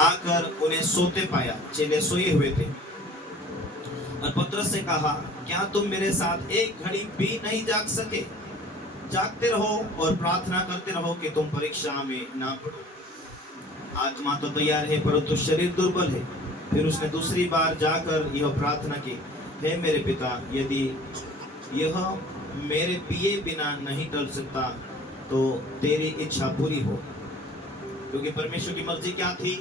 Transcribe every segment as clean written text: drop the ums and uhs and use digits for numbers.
आकर उन्हें सोते पाया, चेले सोए हुए थे। और पतरस से कहा, क्या तुम मेरे साथ एक घड़ी भी नहीं जाग सके? जागते रहो और प्रार्थना करते रहो कि तुम परीक्षा में ना पड़ो। आत्मा तो तैयार है परंतु शरीर दुर्बल है। फिर उसने दूसरी बार जाकर यह प्रार्थना की, हे मेरे पिता, यदि यह मेरे पिए बिना नहीं टल सकता तो तेरी इच्छा पूरी हो। क्योंकि परमेश्वर की मर्जी क्या थी?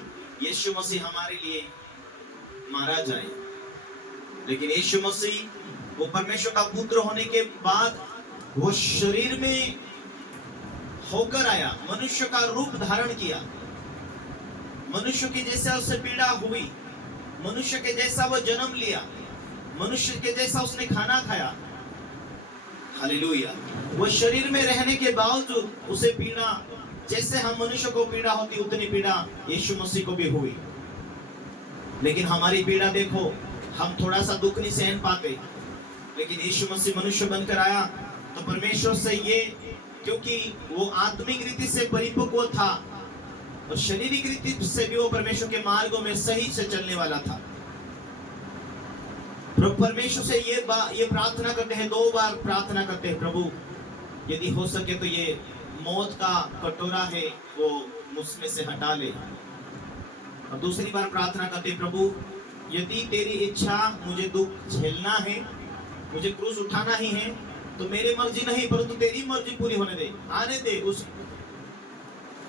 यीशु मसीह हमारे लिए मारा जाए। लेकिन यीशु मसीह वो परमेश्वर का पुत्र होने के बाद वो शरीर में होकर आया, मनुष्य का रूप धारण किया, मनुष्य के जैसा उससे पीड़ा हुई, मनुष्य के जैसा वो जन्म लिया, मनुष्य के जैसा उसने खाना खाया। हालेलुया। वो शरीर में रहने के बावजूद उसे पीड़ा, जैसे हम मनुष्य को पीड़ा होती उतनी पीड़ा यीशु मसीह को भी हुई। लेकिन हमारी पीड़ा देखो, हम थोड़ा सा दुख नहीं सहन पाते, लेकिन यीशु मसीह मनुष्य बनकर आया तो परमेश्वर से ये, क्योंकि वो आत्मिक रीति से परिपक्व था और शारीरिक रीति से भी वो परमेश्वर के मार्गों में सही से चलने वाला था। प्रभु परमेश्वर से ये प्रार्थना करते हैं, 2 बार प्रार्थना करते हैं, प्रभु यदि हो सके तो ये मौत का कटोरा है वो मुझमें से हटा ले। और दूसरी बार प्रार्थना करते हैं, प्रभु यदि तेरी इच्छा मुझे दुख झेलना है, मुझे क्रूस उठाना ही है, तो मेरी मर्जी नहीं परंतु तेरी मर्जी पूरी होने दे, आने दे, उस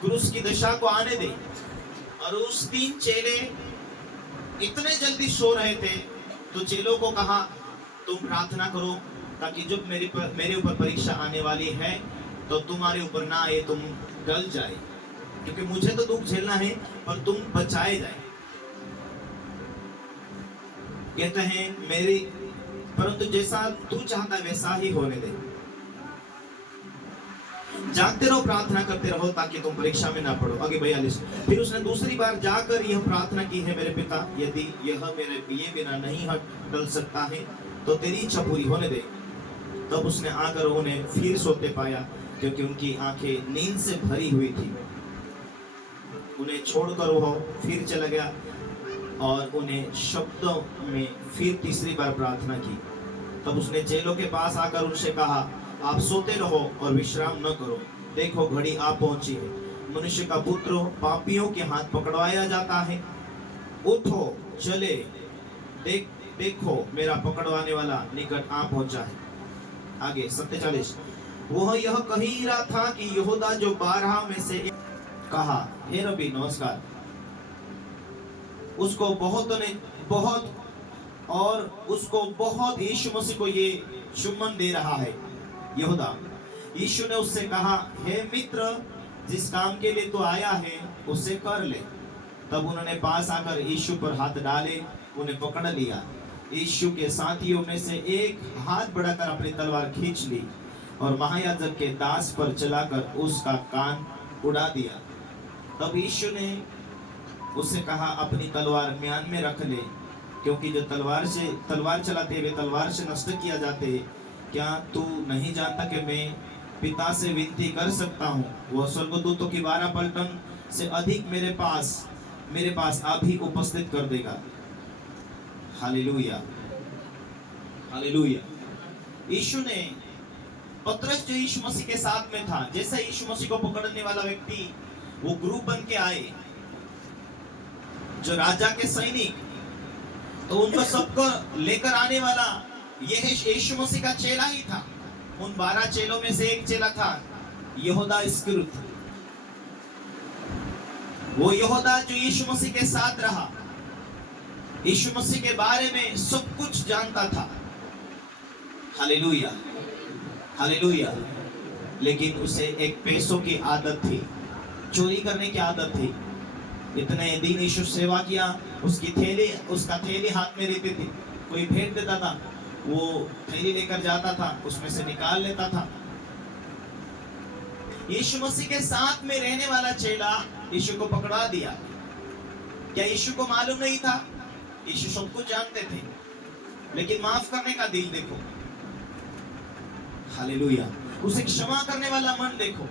क्रूस की दशा को आने दे। और उस 3 चेले इतने जल्दी सो रहे थे तो चेलों को कहा, तुम प्रार्थना करो ताकि जब मेरे ऊपर परीक्षा आने वाली है तो तुम्हारे ऊपर ना आए, तुम टल जाए, क्योंकि मुझे तो दुख झेलना है पर तुम बचाए जाए। कहते हैं मेरी, परंतु जैसा तू चाहता वैसा ही होने दे। जागते रहो, प्रार्थना करते रहो ताकि तुम परीक्षा में ना पड़ो। आगे 42। फिर उसने दूसरी बार जाकर यह प्रार्थना की, है मेरे पिता, यदि यह मेरे पिए बिना नहीं टल सकता है तो तेरी इच्छा पूरी होने दे। तब उसने आकर उन्हें फिर सोते पाया, क्योंकि उनकी आंखें नींद से भरी हुई थी। उन्हें छोड़कर वह फिर चला गया और उन्हें शब्दों में फिर तीसरी बार प्रार्थना की। तब उसने चेलों के पास आकर उनसे कहा, आप सोते रहो और विश्राम न करो। देखो घड़ी आ पहुंची है, मनुष्य का पुत्र पापियों के हाथ पकड़वाया जाता है। उठो चले, देखो मेरा पकड़वाने वाला निकट आ पहुंचा है। आगे 47। वह यह कह ही रहा था कि यहूदा जो 12 में से एक कहा, हे रबी नमस्कार। उसको बहुत यीशु मसीह को ये चुम्बन दे रहा है यहूदा। यीशु ने उससे कहा, हे मित्र, जिस काम के लिए तू आया है उसे कर ले। तब उन्होंने पास आकर यीशु पर हाथ डाले, उन्हें पकड़ लिया। यीशु के साथियों में से एक हाथ बढ़ाकर अपनी तलवार खींच ली और महायाजक के दास पर चलाकर उसका कान उड़ा दिया। तब यीशु ने उससे कहा, अपनी तलवार म्यान में रख ले, क्योंकि जो तलवार चलाते वे तलवार से नष्ट किया जाते। क्या तू नहीं जानता कि मैं पिता से विनती कर सकता हूँ, वह स्वर्गदूतों की 12 पलटन से अधिक मेरे पास अभी उपस्थित कर देगा। Hallelujah, hallelujah. यीशु ने, पतरस जो यीशु मसीह के साथ में था, जैसे यीशु मसीह को पकड़ने वाला व्यक्ति वो ग्रुप बन के आए, जो राजा के सैनिक, तो उनको सबको लेकर आने वाला यह यीशु मसीह का चेला ही था। उन 12 चेलों में से एक चेला था यहूदा इस्करियोत। वो यहूदा जो यीशु मसीह के साथ रहा, यीशु मसीह के बारे में सब कुछ जानता था। Hallelujah, hallelujah. लेकिन उसे एक पैसों की आदत थी, चोरी करने की आदत थी। इतने दिन यीशु सेवा किया, उसका थैली हाथ में रहती थी, कोई भेंट देता था, वो थैली लेकर जाता था, उसमें से निकाल लेता था। यीशु मसीह के साथ में रहने वाला चेला यीशु को पकड़ा दिया। क्या यीशु को मालूम नहीं था? यीशु सब कुछ जानते थे, लेकिन माफ करने का दिल देखो। हालेलुया। उसे क्षमा करने वाला मन देखो।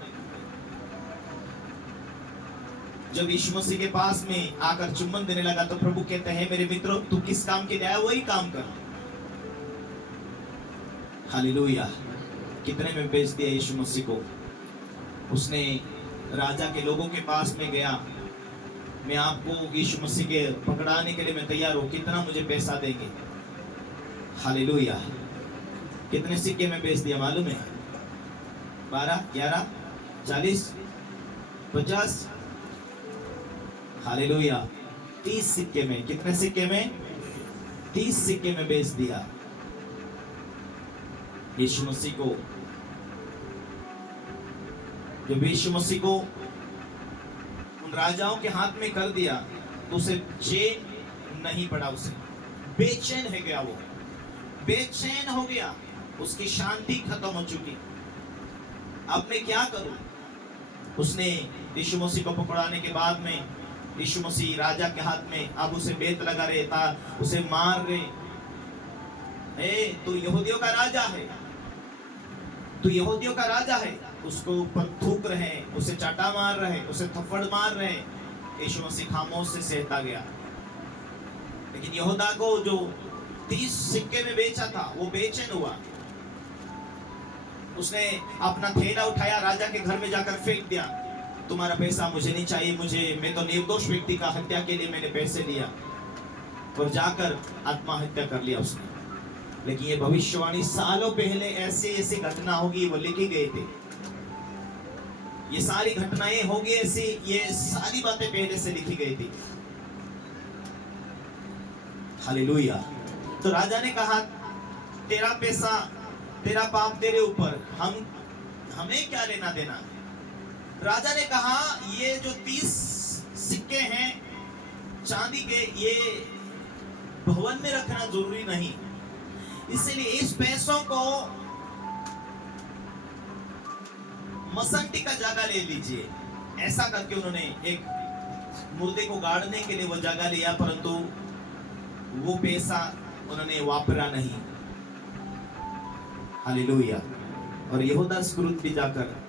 जब यीशु मसीह के पास में आकर चुम्बन देने लगा तो प्रभु कहते हैं मेरे मित्रों तू किस काम के लिए आया वही काम कर। हालेलुया। कितने में बेच दिया यीशु मसीह को। उसने राजा के लोगों के पास में गया, मैं आपको यीशु मसीह के पकड़ाने के लिए मैं तैयार हूं, कितना मुझे पैसा देंगे। हालेलुया। कितने सिक्के में बेच दिया मालूम है? 12, 11, 40, 50, हालेलुया। 30 सिक्के में। कितने सिक्के में? 30 सिक्के में बेच दिया यीशु मसीह को। जब यीशु मसीह को उन राजाओं के हाथ में कर दिया तो उसे चैन नहीं पड़ा, उसे बेचैन है गया, वो बेचैन हो गया, उसकी शांति खत्म हो चुकी। अब मैं क्या करूं? उसने यीशु मसीह को पकड़ाने के बाद में यीशु मसीह राजा के हाथ में, अब उसे बेत लगा रहे था, उसे मार रहे। तू यहूदियों का राजा है, तू यहूदियों का राजा है। उसको ऊपर थूक रहे, उसे चाटा मार रहे, उसे थप्पड़ मार रहे। यीशु मसीह खामोश से सहता गया। लेकिन यहूदा को जो 30 सिक्के में बेचा था वो बेचैन हुआ। उसने अपना थैला उठाया, राजा के घर में जाकर फेंक दिया। तुम्हारा पैसा मुझे नहीं चाहिए, मैं तो निर्दोष व्यक्ति का हत्या के लिए मैंने पैसे लिया। और जाकर आत्महत्या कर लिया उसने। लेकिन ये भविष्यवाणी सालों पहले ऐसे ऐसी घटना होगी वो लिखी गई थी। ये सारी घटनाएं होगी ऐसी, ये सारी बातें पहले से लिखी गई थी। हालेलुया। तो राजा ने कहा तेरा पैसा, तेरा पाप तेरे ऊपर, हमें क्या लेना देना। राजा ने कहा ये जो 30 सिक्के हैं चांदी के, ये भवन में रखना जरूरी नहीं, इसलिए इस पैसों को मसंटी का जगह ले लीजिए। ऐसा करके उन्होंने एक मुर्दे को गाड़ने के लिए वो जगह लिया, परंतु वो पैसा उन्होंने वापरा नहीं। हालेलुया। और यहूदा इस्करियोती भी जाकर